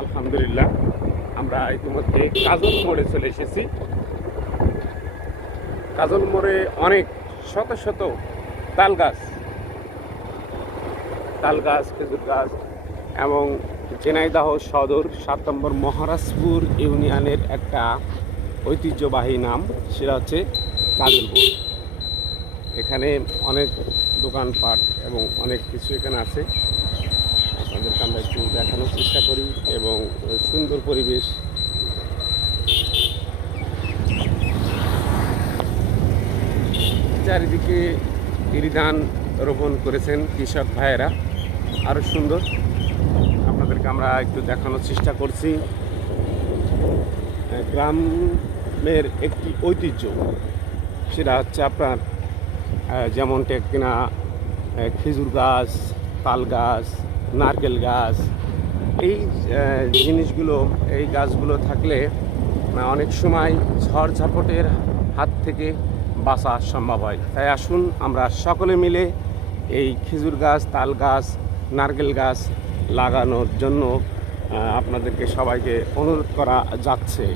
আলহামদুলিল্লাহ, আমরা ইতিমধ্যে কাজল মোড়ে চলে এসেছি। কাজল মোড়ে অনেক শত শত তাল গাছ তাল গাছ, খেজুর গাছ এবং ঝিনাইদহ সদর সাত নম্বর মহারাজপুর ইউনিয়নের একটা ঐতিহ্যবাহী নাম, সেটা হচ্ছে কাজলপুর এখানে অনেক দোকানপাট এবং অনেক কিছু এখানে আছে। আপনাদেরকে আমরা একটু দেখানোর চেষ্টা করি এবং সুন্দর পরিবেশ। চারিদিকে ইরিধান রোপণ করেছেন কৃষক ভাইয়েরা। আরও সুন্দর। আপনাদেরকে আমরা একটু দেখানোর চেষ্টা করছি। গ্রামের একটি ঐতিহ্য সেটা হচ্ছে আপনার আহ, যেমনটা কিনা খেজুর গাছ তাল গাছ নারকেল গাছ, এই জিনিসগুলো, এই গাছগুলো থাকলে অনেক সময় ঝড় ঝাপটের হাত থেকে বাঁচা সম্ভব হয়। তাই আসুন আমরা সকলে মিলে এই খেজুর গাছ, তাল গাছ, নারকেল গাছ লাগানোর জন্য আপনাদেরকে সবাইকে অনুরোধ করা যাচ্ছে।